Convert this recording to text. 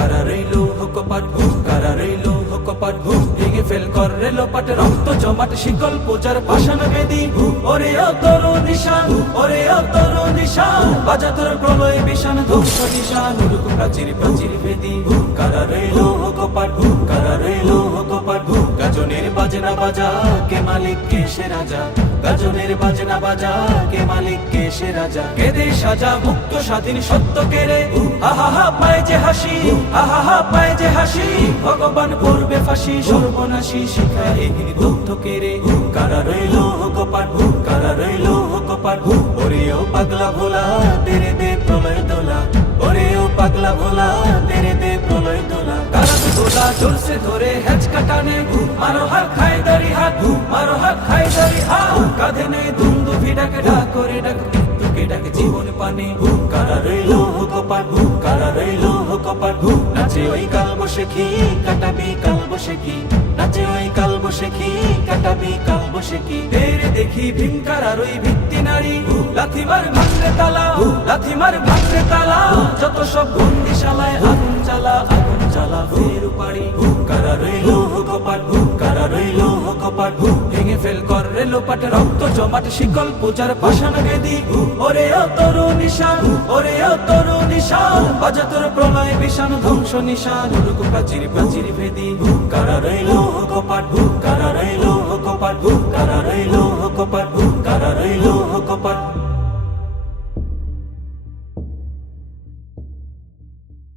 কারা রইল কপাট, কারা রইল কপাট, ভেঙে ফেল কর রে লোপাট, রক্ত জমাট শিকল পূজার পাষাণ বেদী, ওরে অতর নিশান, ওরে অতর নিশান, বাজা তোর প্রলয় বিশান ধ্বংস নিশান, উড়ুক প্রাচীর প্রাচীর বেদী, কারা রইল কপাট, কারা রইল কপাট, গাজনের বাজনা বাজা কে মালিক কে সে রাজা, গাজনের বাজনা বাজা কে মালিক কে সে রাজা, কেদে সাজা মুক্ত স্বাধীন সত্য কেড়ে, আহা হা পায় যে হাসি, আহা হা পায় যে হাসি, ভগবান করবে ফাঁসি সর্বনাশী, শিখায় এহীন তথ্য কেড়ে, কারা রইল কপাট, কারা রইল কপাট, ওরে ও পাগলা ভোলা তেরে দে প্রলয় দোলা, ওরে ও পাগলা ভোলা তেরে দে প্রলয় দোলা, কারা দোলা জোরসে ধরে হেঁচ কাটানে, মারো হাত খায় দাড়ি হাত, মারো হাত খায় দাড়ি হাত, কাঁধে নেই দুন্দু ভিড়াকে ডাক করে ডাক, তোকে ডাকে জীবন পানে, কারা রইল কপাট, কারা রইল কপাট, নাচে ওই কাল বসে কি কাটাবি কাল বসে কি, নাচে ওই কাল বসে কি কাটাবি কাল বসে কি, তেরে দেখি ভীমকার আর ওই ভিত্তি নারী, লাথিমার ভাঙরে তালা, লাথিমার ভাঙরে তালা, যত সব বন্দিশালায় আগুন জ্বালা, আগুন জ্বালা ফের পারি, কারা রইল কপাট, কারা রইল কপাট, ভেঙে ফেল কর রে লোপাট, রক্ত জমাট শিকল পূজার পাষাণ বেদী, ওরে অতর নিশান, ওরে অতর নিশান, বাজা তোর প্রলয় বিশান ধ্বংস নিশান, উড়ুক প্রাচীর প্রাচীর ভেদী, কারা রইল কপাট, কারা